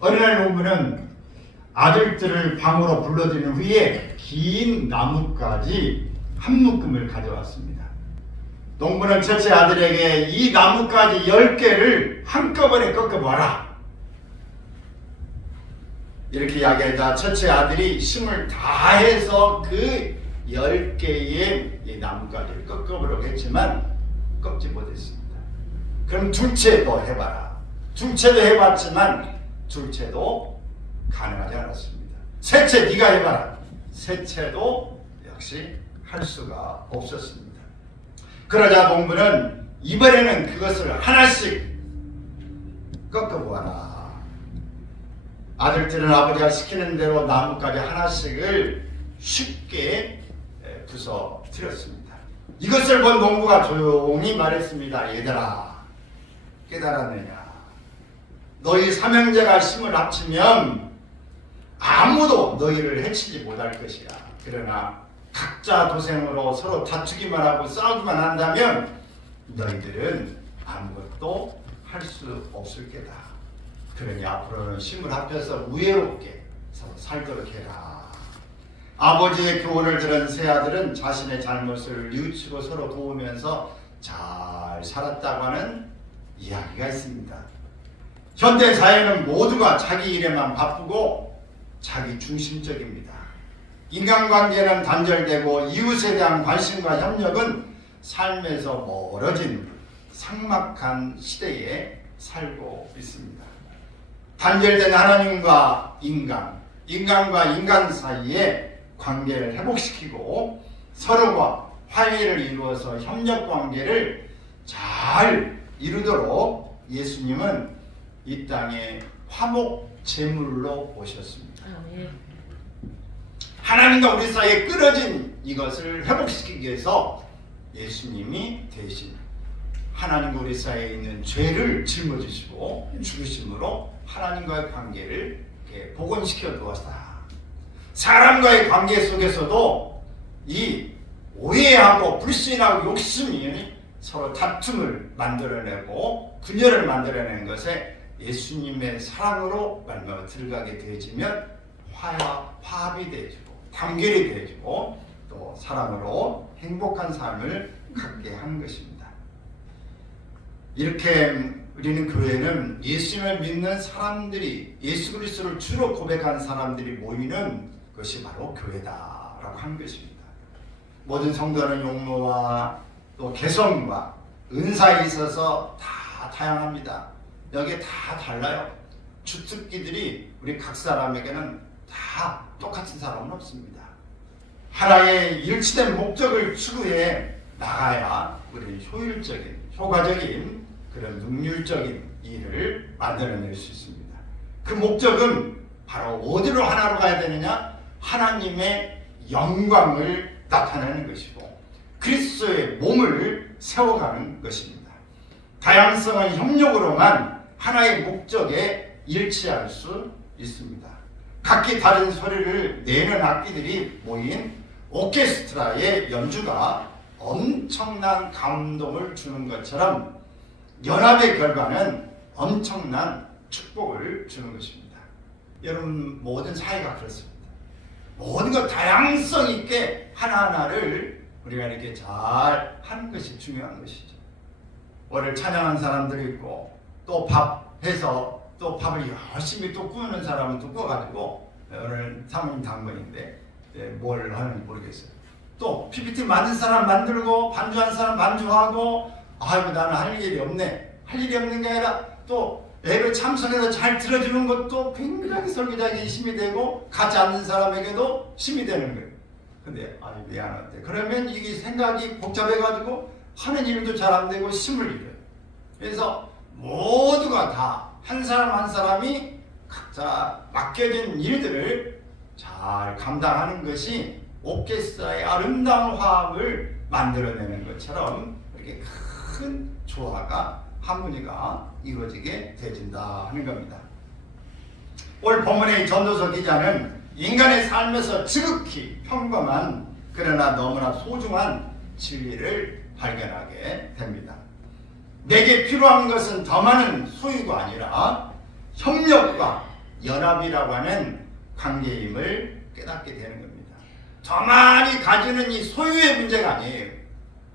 어린아이 농부는 아들들을 방으로 불러들인 후에 긴 나뭇가지 한 묶음을 가져왔습니다. 농부는 첫째 아들에게 이 나뭇가지 10개를 한꺼번에 꺾어봐라, 이렇게 이야기하자 첫째 아들이 힘을 다해서 그 10개의 이 나뭇가지를 꺾어보려고 했지만 꺾지 못했습니다. 그럼 둘째도 해봐라. 둘째도 해봤지만 둘째도 가능하지 않았습니다. 셋째 네가 해봐라. 셋째도 역시 할 수가 없었습니다. 그러자 농부는 이번에는 그것을 하나씩 꺾어보아라. 아들들은 아버지가 시키는 대로 나뭇가지 하나씩을 쉽게 부숴뜨렸습니다. 이것을 본 농부가 조용히 말했습니다. 얘들아, 깨달았느냐? 너희 삼형제가 힘을 합치면 아무도 너희를 해치지 못할 것이야. 그러나 각자 도생으로 서로 다투기만 하고 싸우기만 한다면 너희들은 아무것도 할 수 없을 게다. 그러니 앞으로는 힘을 합쳐서 우애롭게 서로 살도록 해라. 아버지의 교훈을 들은 세 아들은 자신의 잘못을 뉘우치고 서로 도우면서 잘 살았다고 하는 이야기가 있습니다. 현대 사회는 모두가 자기 일에만 바쁘고 자기 중심적입니다. 인간관계는 단절되고 이웃에 대한 관심과 협력은 삶에서 멀어진 삭막한 시대에 살고 있습니다. 단절된 하나님과 인간, 인간과 인간 사이에 관계를 회복시키고 서로가 화해를 이루어서 협력관계를 잘 이루도록 예수님은 이 땅에 화목 제물로 오셨습니다. 하나님과 우리 사이에 끊어진 이것을 회복시키기 위해서 예수님이 대신 하나님과 우리 사이에 있는 죄를 짊어지시고 죽으심으로 하나님과의 관계를 복원시켜 두었다. 사람과의 관계 속에서도 이 오해하고 불신하고 욕심이 서로 다툼을 만들어내고 분열을 만들어내는 것에 예수님의 사랑으로 말미암아 들어가게 되어지면 화합이 되어지고 단결이 되어지고 또 사랑으로 행복한 삶을 갖게 한 것입니다. 이렇게 우리는 교회는 예수님을 믿는 사람들이, 예수 그리스도를 주로 고백한 사람들이 모이는 것이 바로 교회다라고 한 것입니다. 모든 성도는 용모와 또 개성과 은사에 있어서 다 다양합니다. 여기에 다 달라요. 주특기들이 우리 각 사람에게는 다 똑같은 사람은 없습니다. 하나의 일치된 목적을 추구해 나가야 우리는 효율적인, 효과적인 그런 능률적인 일을 만들어낼 수 있습니다. 그 목적은 바로 어디로 하나로 가야 되느냐? 하나님의 영광을 나타내는 것이고 그리스도의 몸을 세워가는 것입니다. 다양성은 협력으로만 하나의 목적에 일치할 수 있습니다. 각기 다른 소리를 내는 악기들이 모인 오케스트라의 연주가 엄청난 감동을 주는 것처럼 연합의 결과는 엄청난 축복을 주는 것입니다. 여러분, 모든 사회가 그렇습니다. 모든 것 다양성 있게 하나하나를 우리가 이렇게 잘 하는 것이 중요한 것이죠. 오늘 찬양한 사람들이 있고 또 밥해서 또 밥을 열심히 또 구우는 사람은 또 구워가지고 오늘 사모님 당번인데 뭘 하는지 모르겠어요. 또 PPT 만든 사람 만들고 반주한 사람 반주하고 아이고 나는 할 일이 없네. 할 일이 없는 게 아니라 또 예배 참석해서 잘 들어주는 것도 굉장히 설교자에게 힘이 되고 같이 앉는 사람에게도 힘이 되는 거예요. 근데 아니 왜 안 왔대? 그러면 이게 생각이 복잡해가지고 하는 일도 잘 안 되고 힘을 잃어요. 그래서 모두가 다 한 사람 한 사람이 각자 맡겨진 일들을 잘 감당하는 것이 오케스트라의 아름다운 화합을 만들어내는 것처럼 이렇게 큰 조화가 하모니가 이루어지게 되어진다 하는 겁니다. 오늘 본문의 전도서 기자는 인간의 삶에서 지극히 평범한 그러나 너무나 소중한 진리를 발견하게 됩니다. 내게 필요한 것은 더 많은 소유가 아니라 협력과 연합이라고 하는 관계임을 깨닫게 되는 겁니다. 저만이 가지는 이 소유의 문제가 아니에요.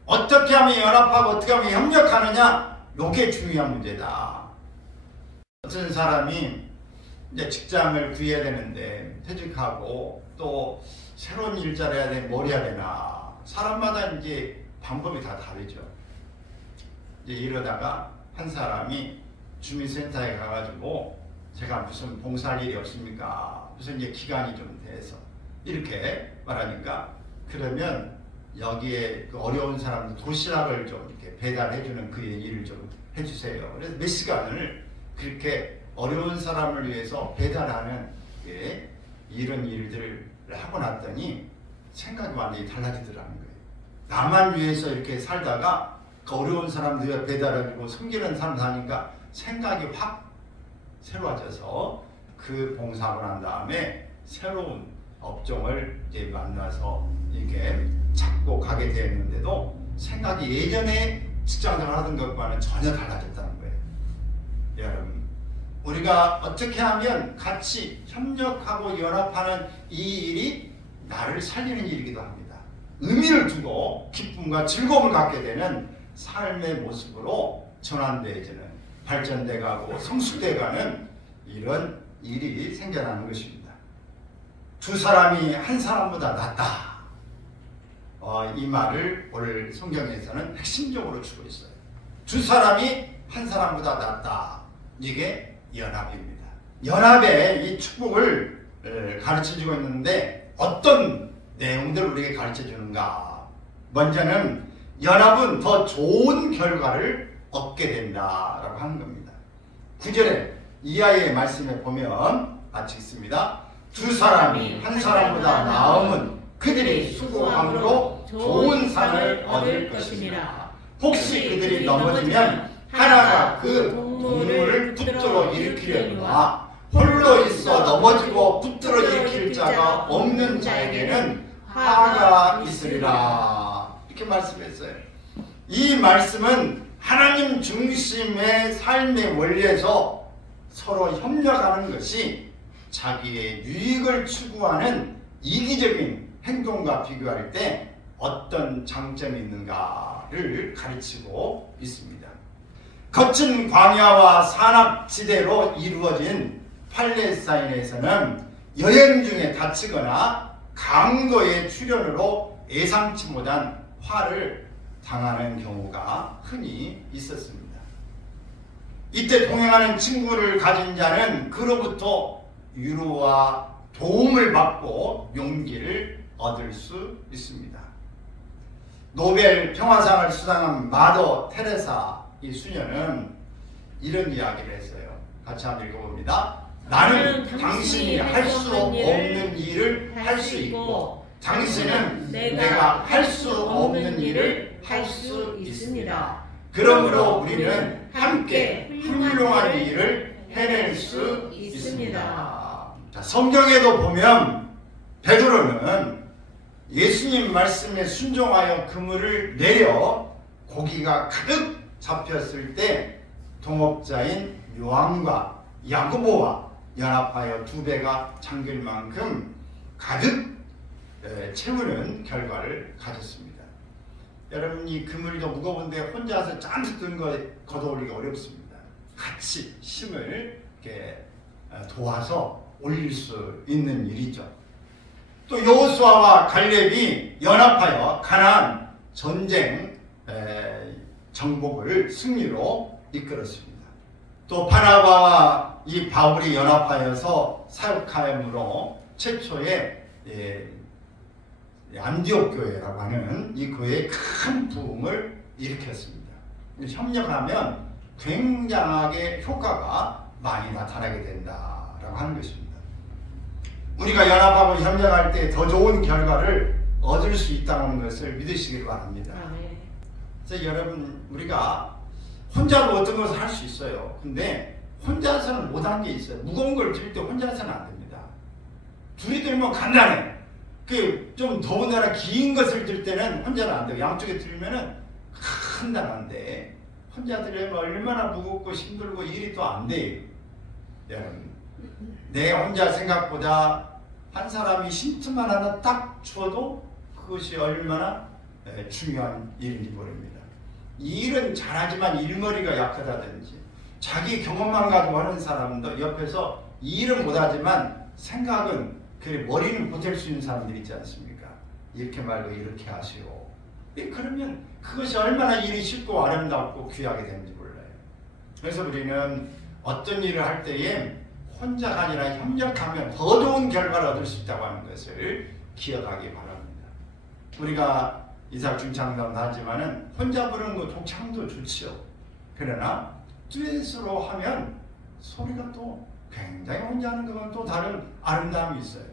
어떻게 하면 연합하고 어떻게 하면 협력하느냐, 이게 중요한 문제다. 어떤 사람이 이제 직장을 구해야 되는데 퇴직하고 또 새로운 일자리 해야 되면 뭘 해야 되나, 사람마다 이제 방법이 다 다르죠. 이제 이러다가 한 사람이 주민센터에 가가지고 제가 무슨 봉사할 일이 없습니까? 무슨 이제 기간이 좀 돼서 이렇게 말하니까, 그러면 여기에 그 어려운 사람들 도시락을 좀 이렇게 배달해주는 그 일을 좀 해주세요. 그래서 몇 시간을 그렇게 어려운 사람을 위해서 배달하는 이런 일들을 하고 났더니 생각이 완전히 달라지더라는 거예요. 나만 위해서 이렇게 살다가 그 어려운 사람들 배달해주고 섬기는 사람 사니까 생각이 확 새로워져서 그 봉사하고 난 다음에 새로운 업종을 이제 만나서 이렇게 찾고 가게 되었는데도 생각이 예전에 직장생활 하던 것과는 전혀 달라졌다는 거예요. 여러분, 우리가 어떻게 하면 같이 협력하고 연합하는 이 일이 나를 살리는 일이기도 합니다. 의미를 두고 기쁨과 즐거움을 갖게 되는 삶의 모습으로 전환되어지는, 발전돼가고 성숙돼가는 이런 일이 생겨나는 것입니다. 두 사람이 한 사람보다 낫다. 이 말을 오늘 성경에서는 핵심적으로 주고 있어요. 두 사람이 한 사람보다 낫다. 이게 연합입니다. 연합의 이 축복을 가르쳐주고 있는데 어떤 내용들을 우리에게 가르쳐주는가. 먼저는 연합은 더 좋은 결과를 얻게 된다라고 하는 겁니다. 9절에 이하의 말씀에 보면 같이 있습니다. 두 사람이 한 사람보다 나음은 그들이 수고함으로 좋은 상을 얻을 것이니라. 혹시 그들이 넘어지면 하나가 그 동물을 붙들어 일으키려니와 홀로 있어 넘어지고 붙들어 일으킬 자가 없는 자에게는 화가 있으리라. 이렇게 말씀했어요. 이 말씀은 하나님 중심의 삶의 원리에서 서로 협력하는 것이 자기의 유익을 추구하는 이기적인 행동과 비교할 때 어떤 장점이 있는가를 가르치고 있습니다. 거친 광야와 산악지대로 이루어진 팔레스타인에서는 여행 중에 다치거나 강도의 출현으로 예상치 못한 화를 당하는 경우가 흔히 있었습니다. 이때 동행하는 친구를 가진 자는 그로부터 위로와 도움을 받고 용기를 얻을 수 있습니다. 노벨 평화상을 수상한 마더 테레사 이 수녀는 이런 이야기를 했어요. 같이 한번 읽어봅니다. 나는 당신이 할 수 없는 일을 할 수 있고 당신은 내가 할 수 없는 일을 할 수 있습니다. 그러므로 우리는 함께 훌륭한 일을 해낼 수 있습니다. 자, 성경에도 보면 베드로는 예수님 말씀에 순종하여 그물을 내려 고기가 가득 잡혔을 때 동업자인 요한과 야고보와 연합하여 두 배가 잠길 만큼 가득 채우는 결과를 가졌습니다. 여러분, 이 그물이 더 무거운데 혼자서 잔뜩 든 거 걷어올리기 어렵습니다. 같이 힘을 이렇게 도와서 올릴 수 있는 일이죠. 또 여호수아와 갈렙이 연합하여 가나안 전쟁 정복을 승리로 이끌었습니다. 또 바나바와 이 바울이 연합하여서 사역하므로 최초의 안디옥 교회라고 하는 이 교회의 큰 부흥을 일으켰습니다. 협력하면 굉장하게 효과가 많이 나타나게 된다라고 하는 것입니다. 우리가 연합하고 협력할 때 더 좋은 결과를 얻을 수 있다는 것을 믿으시길 바랍니다. 그래서 여러분, 우리가 혼자도 어떤 것을 할 수 있어요. 근데 혼자서는 못한 게 있어요. 무거운 걸 들 때 혼자서는 안 됩니다. 둘이 들면 간단해. 좀 더운 나라 긴 것을 들 때는 혼자는 안 돼요. 양쪽에 들면은 간단한데 혼자 들으면 얼마나 무겁고 힘들고 일이 또 안 돼요. 여러분, 내 혼자 생각보다 한 사람이 힌트만 하나 딱 주어도 그것이 얼마나 중요한 일인지 모릅니다. 이 일은 잘하지만 일머리가 약하다든지 자기 경험만 가지고 하는 사람도 옆에서 이 일은 못하지만 생각은 머리는 보탤 수 있는 사람들이 있지 않습니까? 이렇게 말고 이렇게 하시오. 그러면 그것이 얼마나 일이 쉽고 아름답고 귀하게 되는지 몰라요. 그래서 우리는 어떤 일을 할 때에 혼자가 아니라 협력하면 더 좋은 결과를 얻을 수 있다고 하는 것을 기억하기 바랍니다. 우리가 이삭 중창단도 하지만은 혼자 부르는 거 독창도 좋지요. 그러나 듀엣으로 하면 소리가 또 굉장히 혼자 하는 것과는 또 다른 아름다움이 있어요.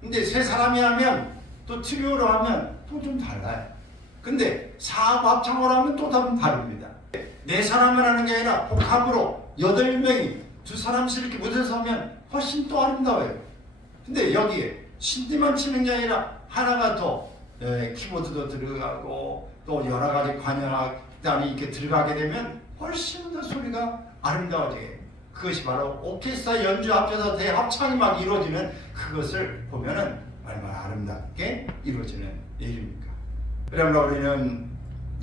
근데 세 사람이 하면 또 트리오로 하면 또 좀 달라요. 근데 사하고 합창으로 하면 또 다릅니다. 네 사람만 하는 게 아니라 복합으로 8명이 두 사람씩 이렇게 무대에서 하면 훨씬 또 아름다워요. 근데 여기에 신디만 치는 게 아니라 하나가 더 키보드도 들어가고 또 여러 가지 관여악단이 이렇게 들어가게 되면 훨씬 더 소리가 아름다워져요. 그것이 바로 오케스트라 연주 앞에서 대합창이 막 이루어지는 그것을 보면은 얼마나 아름답게 이루어지는 일입니까? 그러므로 우리는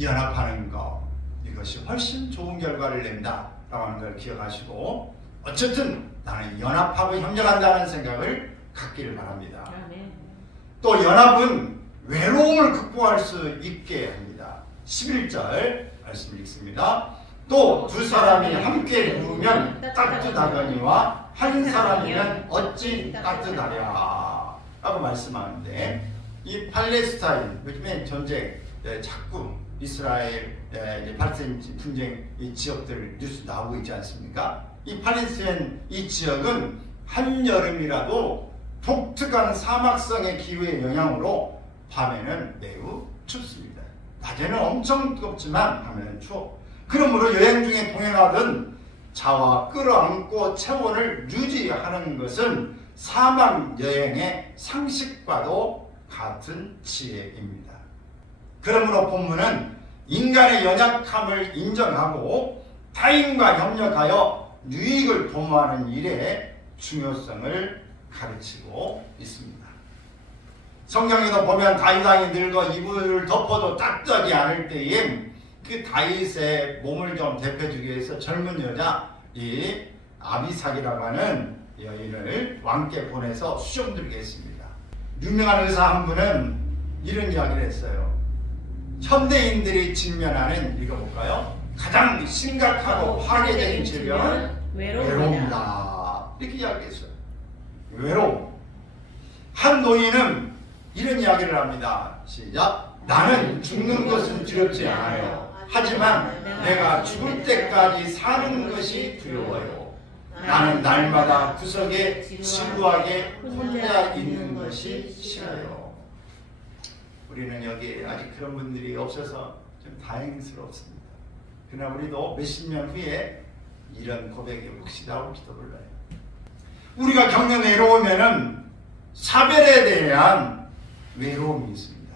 연합하는 것, 이것이 훨씬 좋은 결과를 낸다 라고 하는 걸 기억하시고, 어쨌든 나는 연합하고 협력한다는 생각을 갖기를 바랍니다. 또 연합은 외로움을 극복할 수 있게 합니다. 11절 말씀 읽습니다. 또 두 사람이 함께 누우면 따뜻하거니와 한 사람이면 어찌 따뜻하랴 라고 말씀하는데, 이 팔레스타인 요즘에 전쟁 자꾸 이스라엘 팔레스타인 분쟁 이 지역들 뉴스 나오고 있지 않습니까? 이 팔레스타인 이 지역은 한여름이라도 독특한 사막성의 기후의 영향으로 밤에는 매우 춥습니다. 낮에는 엄청 뜨겁지만 밤에는 추워. 그러므로 여행 중에 동행하던 자와 끌어안고 체온을 유지하는 것은 사막 여행의 상식과도 같은 지혜입니다. 그러므로 본문은 인간의 연약함을 인정하고 타인과 협력하여 유익을 도모하는 일의 중요성을 가르치고 있습니다. 성경에도 보면 다윗 왕이 늙어 이불을 덮어도 따뜻하지 않을 때에 그 다윗의 몸을 좀 데펴주기 위해서 젊은 여자 이 아비삭이라고 하는 여인을 왕께 보내서 수종 들게 했습니다. 유명한 의사 한 분은 이런 이야기를 했어요. 현대인들이 직면하는, 읽어볼까요? 가장 심각하고 파괴적인 질병은 외로움이다. 이렇게 이야기했어요. 외로움. 한 노인은 이런 이야기를 합니다. 시작. 나는 죽는 것은 두렵지 않아요. 하지만 내가 죽을 때까지 사는 것이 두려워요. 나는 날마다 구석에 지루하게 혼자 있는 것이 싫어요. 우리는 여기 아직 그런 분들이 없어서 좀 다행스럽습니다. 그러나 우리도 몇십 년 후에 이런 고백이 혹시 나올지도 몰라요. 우리가 겪는 외로움에는 사별에 대한 외로움이 있습니다.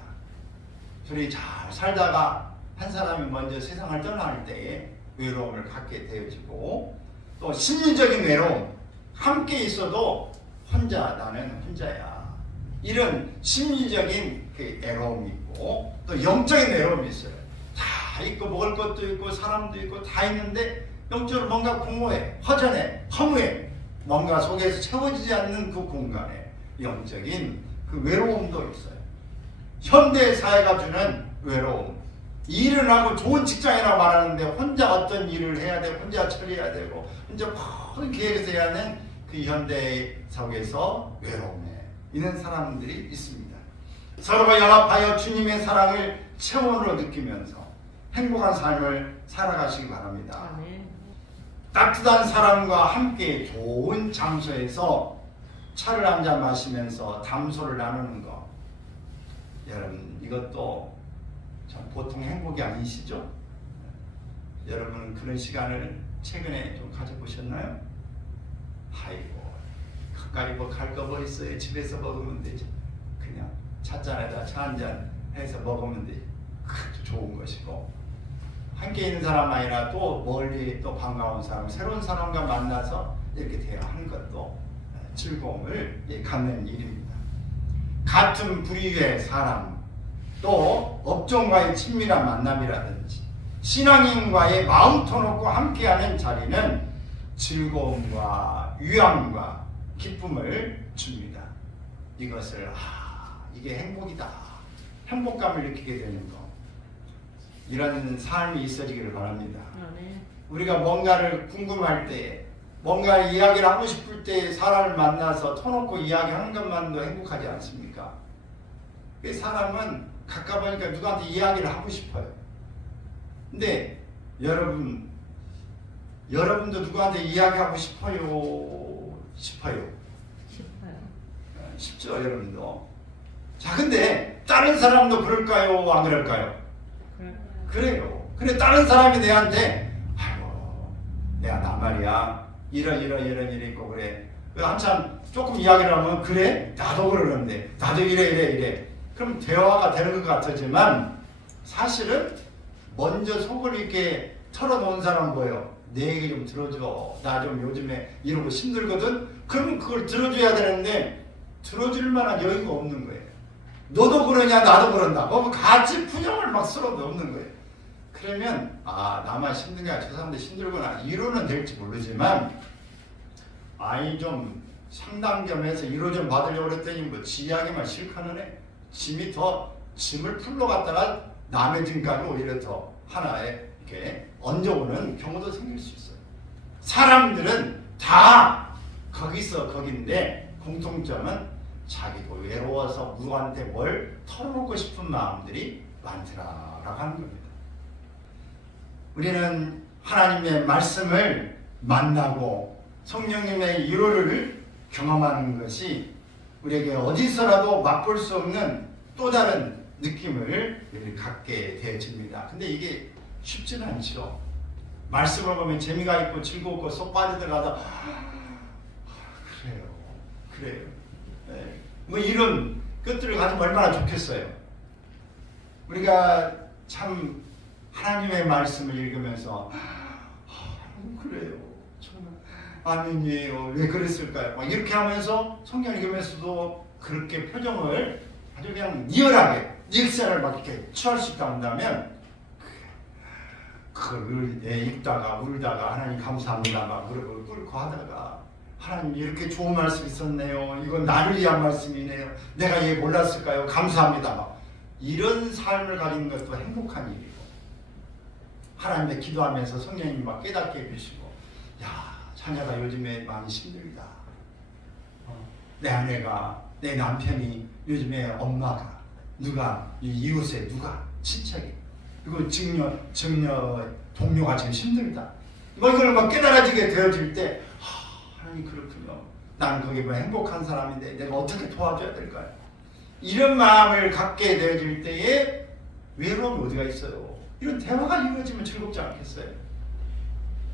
둘이 잘 살다가 한 사람이 먼저 세상을 떠날 때에 외로움을 갖게 되어지고, 또 심리적인 외로움, 함께 있어도 혼자, 나는 혼자야, 이런 심리적인 그 애로움이 있고, 또 영적인 외로움이 있어요. 다 있고 먹을 것도 있고 사람도 있고 다 있는데 영적으로 뭔가 공허해, 허전해, 허무해. 뭔가 속에서 채워지지 않는 그 공간에 영적인 그 외로움도 있어요. 현대 사회가 주는 외로움, 일을 하고 좋은 직장이라고 말하는데 혼자 어떤 일을 해야 되고 혼자 처리해야 되고 혼자 큰 계획에서 해야 하는 그 현대 사회에서 외로움에 있는 사람들이 있습니다. 서로가 연합하여 주님의 사랑을 체온으로 느끼면서 행복한 삶을 살아가시기 바랍니다. 아멘. 따뜻한 사람과 함께 좋은 장소에서 차를 한잔 마시면서 담소를 나누는 것, 여러분 이것도 참 보통 행복이 아니시죠? 여러분은 그런 시간을 최근에 좀 가져보셨나요? 아이고, 가까이 뭐 갈 거 뭐 있어요? 집에서 먹으면 되죠. 그냥 찻잔에다 차 한잔 해서 먹으면 되죠. 그것도 좋은 것이고, 함께 있는 사람 아니라 또 멀리 또 반가운 사람, 새로운 사람과 만나서 이렇게 대화하는 것도 즐거움을 갖는 일입니다. 같은 부류의 사람, 또 업종과의 친밀한 만남이라든지 신앙인과의 마음 터놓고 함께하는 자리는 즐거움과 위안과 기쁨을 줍니다. 이것을 이게 행복이다, 행복감을 느끼게 되는 것, 이런 삶이 있어지기를 바랍니다. 우리가 뭔가를 궁금할 때, 뭔가 이야기를 하고 싶을 때 사람을 만나서 터놓고 이야기하는 것만도 행복하지 않습니까? 사람은 가까우니까 누구한테 이야기를 하고 싶어요. 근데 여러분도 누구한테 이야기하고 싶어요? 쉽죠, 여러분도. 자, 근데 다른 사람도 그럴까요? 안 그럴까요? 그래요. 근데 다른 사람이 내한테 내가 나 말이야 이런 있고 그래. 한참 조금 이야기를 하면 그래? 나도 그러는데 나도 이래. 그럼 대화가 되는 것 같지만 사실은 먼저 속을 이렇게 털어놓은 사람 뭐예요? 내 얘기 좀 들어줘. 나 좀 요즘에 이러고 힘들거든? 그럼 그걸 들어줘야 되는데 들어줄 만한 여유가 없는 거예요. 너도 그러냐 나도 그런다. 그럼 같이 푸념을 막 쓸어도 없는 거예요. 그러면 나만 힘든 게 아니라 저 사람들 힘들구나 이론은 될지 모르지만 좀 상담 겸해서 위로 좀 받으려고 그랬더니 뭐 지 이야기만 실컷하네. 짐을 풀러갔다가 남의 짐까지 오히려 더 하나에 이렇게 얹어오는 경우도 생길 수 있어요. 사람들은 다 거긴데 공통점은 자기도 외로워서 누구한테 뭘 털어놓고 싶은 마음들이 많더라라고 하는 겁니다. 우리는 하나님의 말씀을 만나고 성령님의 위로를 경험하는 것이 우리에게 어디서라도 맛볼 수 없는 또 다른 느낌을 갖게 되어집니다. 근데 이게 쉽지는 않죠. 말씀을 보면 재미가 있고 즐겁고 쏙 빠져들어가서 그래요. 네. 뭐 이런 것들을 가지면 얼마나 좋겠어요. 우리가 참 하나님의 말씀을 읽으면서 그래요. 정말 아멘이에요. 왜 그랬을까요? 막 이렇게 하면서 성경 읽으면서도 그렇게 표정을 아주 그냥 리얼하게 닉셀을 막 이렇게 취할 수 있다 한다면 그걸 읽다가 울다가 하나님 감사합니다 막 그러고 꿇고 하다가 하나님 이렇게 좋은 말씀 있었네요. 이건 나를 위한 말씀이네요. 내가 얘 몰랐을까요? 감사합니다. 막 이런 삶을 가진 것도 행복한 일이고 하나님의 기도하면서 성령님이 막 깨닫게 해주시고 자녀가 요즘에 많이 힘들다. 내 아내가 내 남편이 요즘에 엄마가 누가 이웃에 누가 친척이 그리고 증여 동료가 지금 힘들다. 뭐 이걸 막 깨달아지게 되어질 때 하나님 그렇군요. 난 거기 뭐 행복한 사람인데 내가 어떻게 도와줘야 될까요? 이런 마음을 갖게 되어질 때에 외로움이 어디가 있어요? 이런 대화가 이루어지면 즐겁지 않겠어요?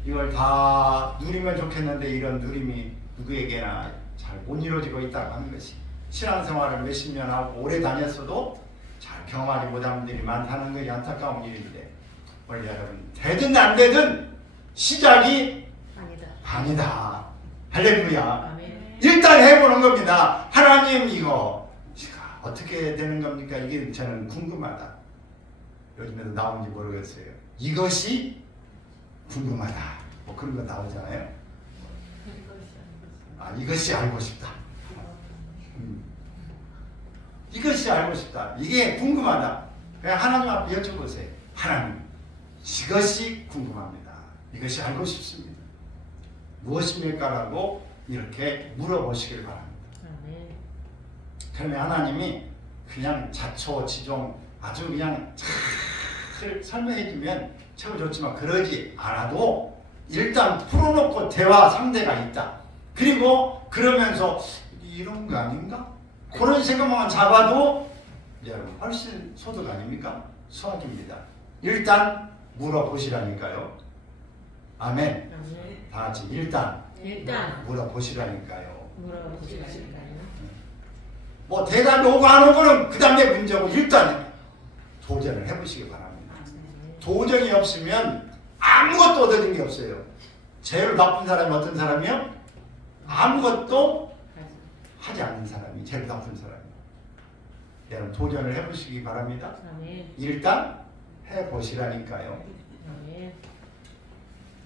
이걸 다 누리면 좋겠는데 이런 누림이 누구에게나 잘 못 이루어지고 있다고 하는 것이 신앙생활을 몇십 년 하고 오래 다녔어도 잘 경험하지 못한 분들이 많다는 것이 안타까운 일인데 원래 여러분 되든 안 되든 시작이 아니다. 할렐루야. 아멘. 일단 해보는 겁니다. 하나님 이거 어떻게 되는 겁니까? 이게 저는 궁금하다. 요즘에도 나오는지 모르겠어요. 이것이 궁금하다. 뭐 그런 거 나오잖아요. 이것이 알고 싶다. 이것이 알고 싶다. 이게 궁금하다. 그냥 하나님 앞에 여쭤보세요. 하나님, 이것이 궁금합니다. 이것이 알고 싶습니다. 무엇입니까라고 이렇게 물어보시길 바랍니다. 그러면 하나님이 그냥 자초지종 아주 그냥 잘 설명해 주면 최고 좋지만 그러지 않아도 일단 풀어놓고 대화 상대가 있다. 그리고 그러면서 이런 거 아닌가? 그런 생각만 잡아도 여러분 훨씬 소득 아닙니까? 수학입니다. 일단 물어보시라니까요. 아멘. 다 같이 일단 물어보시라니까요. 뭐 대답이 오고 안 오고는 그 다음에 문제고 일단 도전을 해보시기 바랍니다. 도전이 없으면 아무것도 얻어진 게 없어요. 제일 나쁜 사람이 어떤 사람이요? 아무것도 하지 않는 사람이 제일 나쁜 사람이에요. 여러분 도전을 해보시기 바랍니다. 일단 해보시라니까요.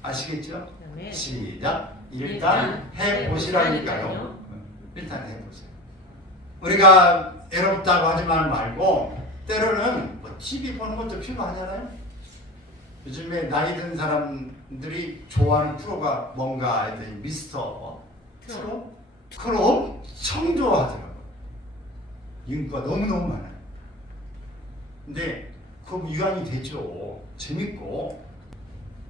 아시겠죠? 시작. 일단 해보시라니까요. 일단 해보세요. 우리가 애롭다고 하지만 말고 때로는 뭐 TV 보는 것도 필요하잖아요. 요즘에 나이 든 사람들이 좋아하는 프로가 뭔가 미스터 프로? 그걸 엄청 좋아하더라고요. 인기가 너무너무 많아요. 근데 그거 유한이 되죠. 재밌고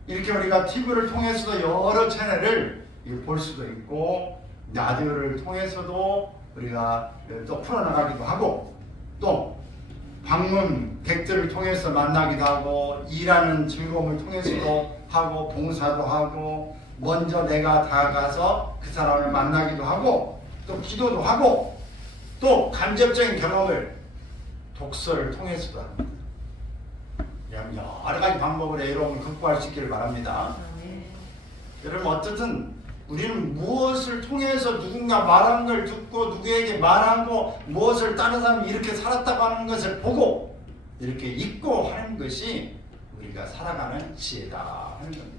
이렇게 우리가 TV를 통해서도 여러 채널을 볼 수도 있고 라디오를 통해서도 우리가 또 풀어나가기도 하고 또 방문객들을 통해서 만나기도 하고 일하는 즐거움을 통해서도 하고 봉사도 하고 먼저 내가 다가가서 그 사람을 만나기도 하고 또 기도도 하고 또 간접적인 경험을 독서를 통해서도 합니다. 여러 가지 방법으로 애로움을 극복할 수 있기를 바랍니다. 여러분 어쨌든 우리는 무엇을 통해서 누군가 말한 걸 듣고 누구에게 말하고 무엇을 다른 사람이 이렇게 살았다고 하는 것을 보고 이렇게 읽고 하는 것이 우리가 살아가는 지혜다 하는 겁니다.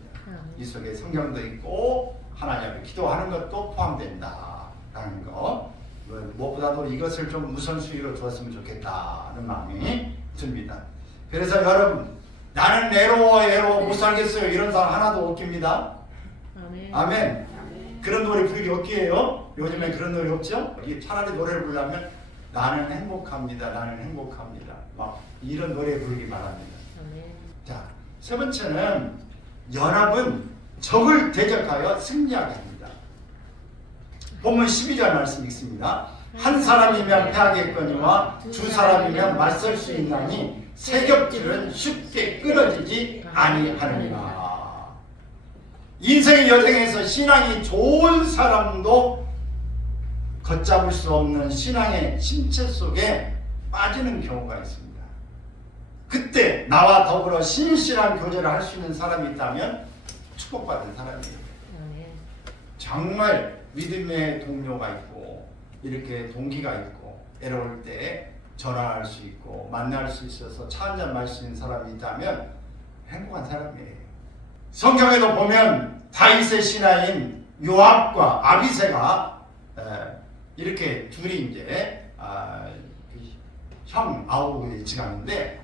이 속에 성경도 있고 하나님 앞에 기도하는 것도 포함된다라는 거. 무엇보다도 이것을 좀 우선순위로 두었으면 좋겠다는 마음이 듭니다. 그래서 여러분 나는 애로워 못 살겠어요 이런 사람 하나도 없깁니다. 아멘. 그런 노래 부르기 없기에요. 요즘에 그런 노래 없죠? 차라리 노래를 부르려면 나는 행복합니다. 나는 행복합니다. 막 이런 노래 부르기 바랍니다. 자, 세 번째는 연합은 적을 대적하여 승리하게 합니다. 본문 12절 말씀 읽습니다. 한 사람이면 패하겠거니와 두 사람이면 맞설 수 있나니 세겹질은 쉽게 끊어지지 아니하느니라. 인생의 여정에서 신앙이 좋은 사람도 걷잡을 수 없는 신앙의 심체 속에 빠지는 경우가 있습니다. 그때 나와 더불어 신실한 교제를 할 수 있는 사람이 있다면 축복받은 사람이에요. 정말 믿음의 동료가 있고 이렇게 동기가 있고 애로울 때 전화할 수 있고 만날 수 있어서 차 한잔 마실 수 있는 사람이 있다면 행복한 사람이에요. 성경에도 보면 다윗의 신하인 요압과 아비새가 이렇게 둘이 이제 형 아우를 지가는데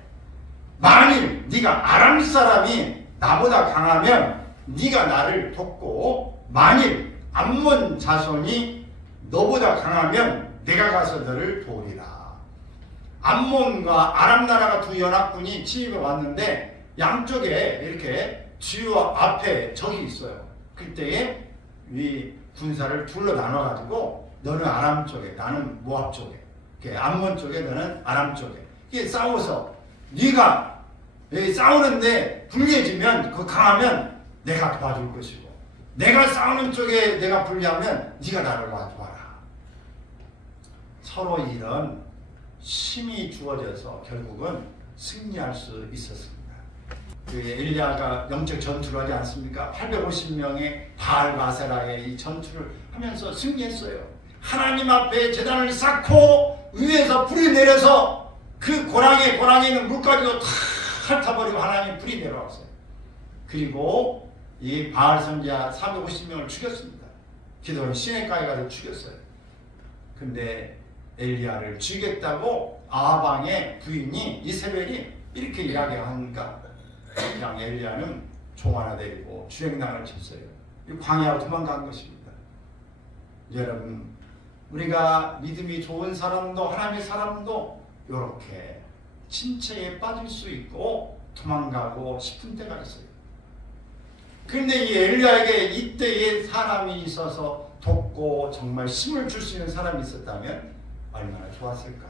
만일 네가 아람 사람이 나보다 강하면 네가 나를 돕고 만일 암몬 자손이 너보다 강하면 내가 가서 너를 도우리라. 암몬과 아람 나라가 두 연합군이 침입해 왔는데 양쪽에 이렇게 주요 앞에 적이 있어요. 그때에 이 군사를 둘로 나눠가지고 너는 아람 쪽에 나는 모압 쪽에 암몬 쪽에 너는 아람 쪽에 이게 싸워서 네가 싸우는데 불리해지면 그 강하면 내가 도와줄 것이고 내가 싸우는 쪽에 내가 불리하면 네가 나를 도와줘라. 서로 이런 힘이 주어져서 결국은 승리할 수 있었습니다. 그 엘리야가 영적 전투를 하지 않습니까? 850명의 바알 바세라의 이 전투를 하면서 승리했어요. 하나님 앞에 제단을 쌓고 위에서 불이 내려서 그 고랑에 있는 물가지도 다 핥아버리고 하나님 불이 내려왔어요. 그리고 이 바알 선지자 450명을 죽였습니다. 기도원 시내가에 가서 죽였어요. 근데 엘리야를 죽이겠다고 아방의 부인이 이세벨이 이렇게 이야기하니까 그냥 엘리야는 총 하나 데리고 주행당을 쳤어요. 광야로 도망간 것입니다. 여러분 우리가 믿음이 좋은 사람도 하나님의 사람도 이렇게 침체에 빠질 수 있고 도망가고 싶은 때가 있어요. 그런데 이 엘리야에게 이때에 사람이 있어서 돕고 정말 힘을 줄 수 있는 사람이 있었다면 얼마나 좋았을까.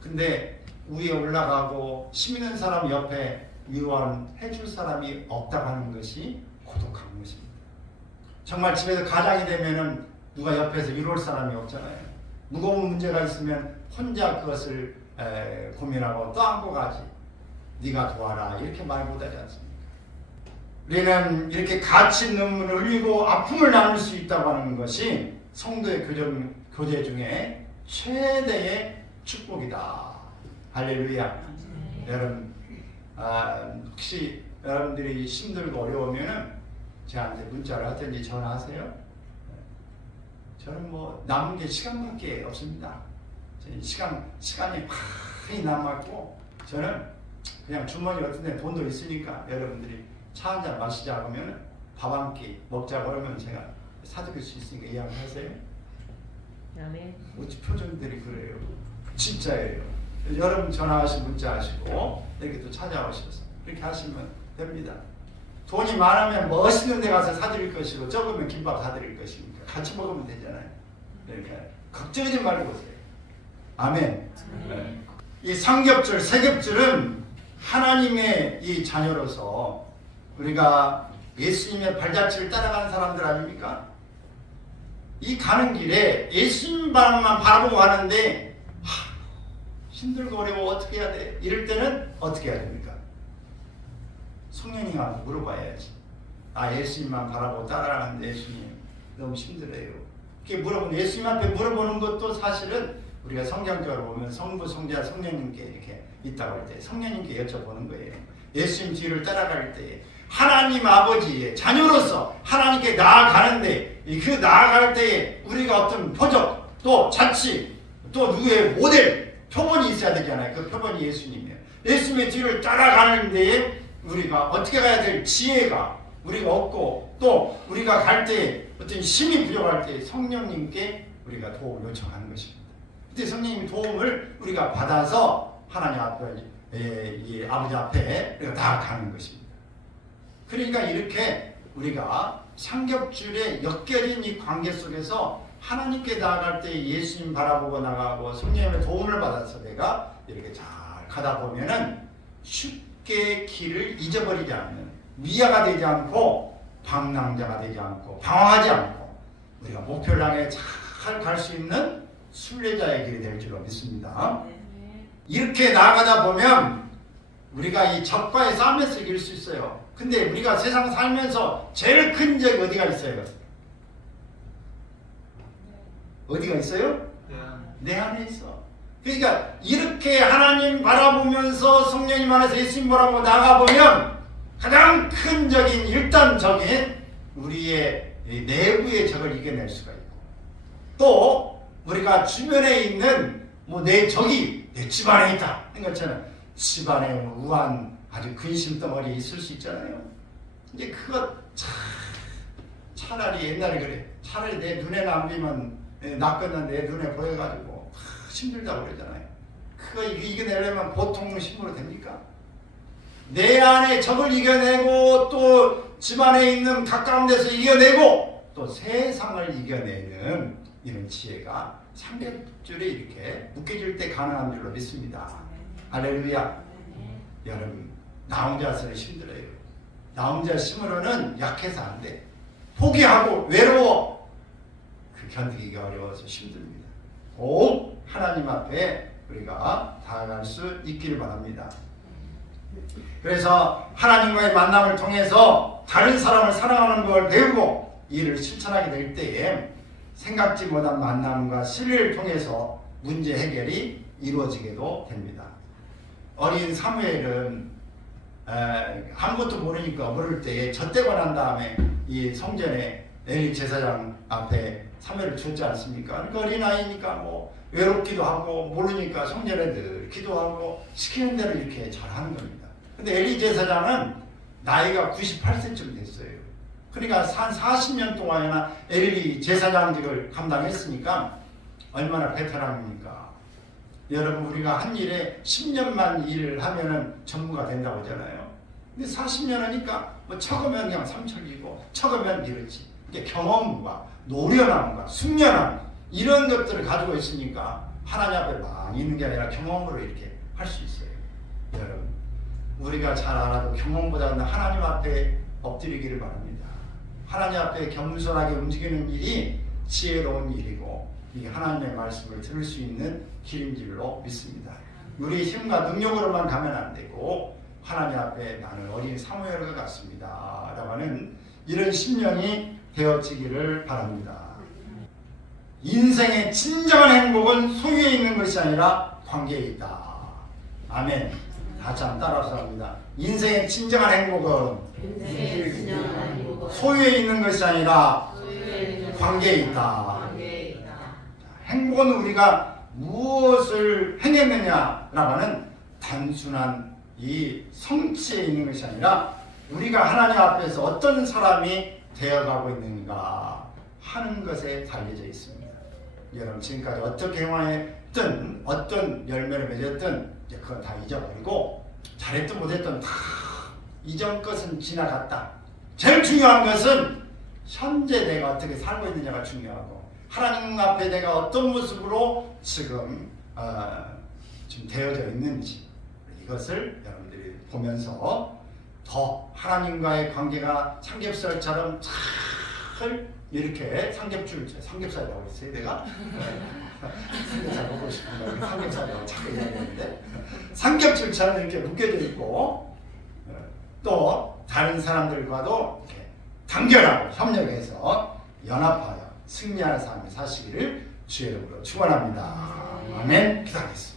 근데 위에 올라가고 힘 있는 사람 옆에 위로해 줄 사람이 없다고 하는 것이 고독한 것입니다. 정말 집에서 가장이 되면은 누가 옆에서 위로할 사람이 없잖아요. 무거운 문제가 있으면 혼자 그것을 고민하고 떠안고 가지. 네가 도와라 이렇게 말 못하지 않습니까? 우리는 이렇게 같이 눈물을 흘리고 아픔을 나눌 수 있다고 하는 것이 성도의 교제 중에 최대의 축복이다. 할렐루야. 여러분, 혹시 여러분들이 힘들고 어려우면은 저한테 문자를 하든지 전화하세요. 저는 뭐 남은 게 시간밖에 없습니다. 시간이 많이 남았고, 저는 그냥 주머니 같은 데 돈도 있으니까 여러분들이 차 한잔 마시자 그러면 밥 한 끼 먹자고 그러면 제가 사드릴 수 있으니까 이야기하세요. 어찌 표정들이 그래요. 진짜예요. 여러분 전화하시고 문자하시고 이렇게 또 찾아오셔서 이렇게 하시면 됩니다. 돈이 많으면 멋있는 데 가서 사드릴 것이고 적으면 김밥 사드릴 것이니까 같이 먹으면 되잖아요. 이렇게 걱정하지 말고 오세요. 아멘. 네. 이 삼겹줄, 세겹줄은 하나님의 이 자녀로서 우리가 예수님의 발자취를 따라가는 사람들 아닙니까? 이 가는 길에 예수님만 바라보고 가는데 힘들고 어려워 어떻게 해야 돼? 이럴 때는 어떻게 해야 됩니까? 성령님한테 물어봐야지. 예수님만 바라보고 따라가는데 예수님 너무 힘들어요. 이렇게 물어보는, 예수님 앞에 물어보는 것도 사실은 우리가 성경적으로 보면 성부, 성자, 성령님께 이렇게 있다고 할 때 성령님께 여쭤보는 거예요. 예수님 뒤를 따라갈 때 하나님 아버지의 자녀로서 하나님께 나아가는데 그 나아갈 때에 우리가 어떤 표적, 또 자치, 또 누구의 모델, 표본이 있어야 되잖아요. 그 표본이 예수님이에요. 예수님의 뒤를 따라가는 데에 우리가 어떻게 가야 될 지혜가 우리가 없고, 또 우리가 갈 때 어떤 힘이 부족할 때 성령님께 우리가 도움을 요청하는 것입니다. 그때 성령님의 도움을 우리가 받아서 하나님 앞에, 아버지 앞에 우리가 나아가는 것입니다. 그러니까 이렇게 우리가 삼겹줄에 엮여진 이 관계 속에서 하나님께 나아갈 때 예수님 바라보고 나가고 성령님의 도움을 받아서 내가 이렇게 잘 가다 보면은 쉽게 길을 잊어버리지 않는, 미아가 되지 않고 방랑자가 되지 않고 방황하지 않고 우리가 목표를 향해 잘 갈 수 있는 순례자의 길이 될 줄로 믿습니다. 이렇게 나아가다 보면 우리가 이 적과의 싸움에서 이길 수 있어요. 근데 우리가 세상 살면서 제일 큰 적이 어디가 있어요? 어디가 있어요? 내 안에 있어. 그러니까 이렇게 하나님 바라보면서 성령님 안에서 예수님 바라보고 나가보면 가장 큰 적인, 일단적인 우리의 내부의 적을 이겨낼 수가 있고, 또 우리가 주변에 있는 내 적이 내 집안에 있다 이런 것처럼 집안에 우한 아주 근심덩어리 있을 수 있잖아요. 이제 그거 차라리 옛날에 그래. 차라리 내 눈에 안 비면 낫겠는 내 눈에 보여가지고 힘들다고 그러잖아요. 그거 이겨내려면 보통 힘으로 됩니까? 내 안에 적을 이겨내고 또 집안에 있는 가까운 데서 이겨내고 또 세상을 이겨내는 이런 지혜가 삼겹줄에 이렇게 묶여질 때 가능한 줄로 믿습니다. 할렐루야. 여러분, 나 혼자서는 힘들어요. 나 혼자 힘으로는 약해서 안 돼. 포기하고 외로워. 그 견디기가 어려워서 힘듭니다. 꼭 하나님 앞에 우리가 다가갈 수 있기를 바랍니다. 그래서 하나님과의 만남을 통해서 다른 사람을 사랑하는 걸 배우고 이를 실천하게 될 때에 생각지 못한 만남과 신뢰를 통해서 문제 해결이 이루어지게도 됩니다. 어린 사무엘은 아무것도 모르니까 모를 때에 젖대고 난 다음에 이 성전에 엘리 제사장 앞에 사무엘을 줬지 않습니까? 그러니까 어린아이니까 외롭기도 하고 모르니까 성전에 늘 기도하고 시키는 대로 이렇게 잘하는 겁니다. 근데 엘리 제사장은 나이가 98세쯤 됐어요. 그러니까 한 40년 동안이나 엘리 제사장직을 감당했으니까 얼마나 베테랑입니까? 여러분, 우리가 한 일에 10년만 일을 하면은 전무가 된다고 하잖아요. 근데 40년 하니까 처음면 그냥 삼척이고 처음면 이렇지. 이게 경험과 노련함과 숙련함 이런 것들을 가지고 있으니까 하나님 앞에 많이 있는 게 아니라 경험으로 이렇게 할 수 있어요. 여러분, 우리가 잘 알아도 경험보다는 하나님 앞에 엎드리기를 바랍니다. 하나님 앞에 겸손하게 움직이는 일이 지혜로운 일이고 이 하나님의 말씀을 들을 수 있는 길인 줄로 믿습니다. 우리의 힘과 능력으로만 가면 안 되고 하나님 앞에 나는 어린 사무엘과 같습니다 라고 하는 이런 심령이 되어지기를 바랍니다. 인생의 진정한 행복은 소유에 있는 것이 아니라 관계에 있다. 아멘. 다시 한번 따라서 합니다. 인생의 진정한 행복은 소유에 있는 것이 아니라 관계에 있다. 행복은 우리가 무엇을 행했느냐라고 하는 단순한 이 성취에 있는 것이 아니라 우리가 하나님 앞에서 어떤 사람이 되어가고 있는가 하는 것에 달려져 있습니다. 여러분 지금까지 어떻게 행하였든 어떤 열매를 맺었든 이제 그건 다 잊어버리고 잘했든 못했든 다 이전 것은 지나갔다. 제일 중요한 것은 현재 내가 어떻게 살고 있느냐가 중요하고 하나님 앞에 내가 어떤 모습으로 지금 되어져 있는지 이것을 여러분들이 보면서 더 하나님과의 관계가 삼겹살처럼 잘 이렇게 삼겹살이라고 했어요 내가? 삼겹살 먹고 싶은 거 삼겹살이라고 자꾸 이야기하는데 삼겹살처럼 이렇게 묶여져 있고 또 다른 사람들과도 이렇게 단결하고 협력해서 연합하여 승리하는 삶을 사시기를 주의 이름으로 축원합니다. 아멘. 기도하겠습니다.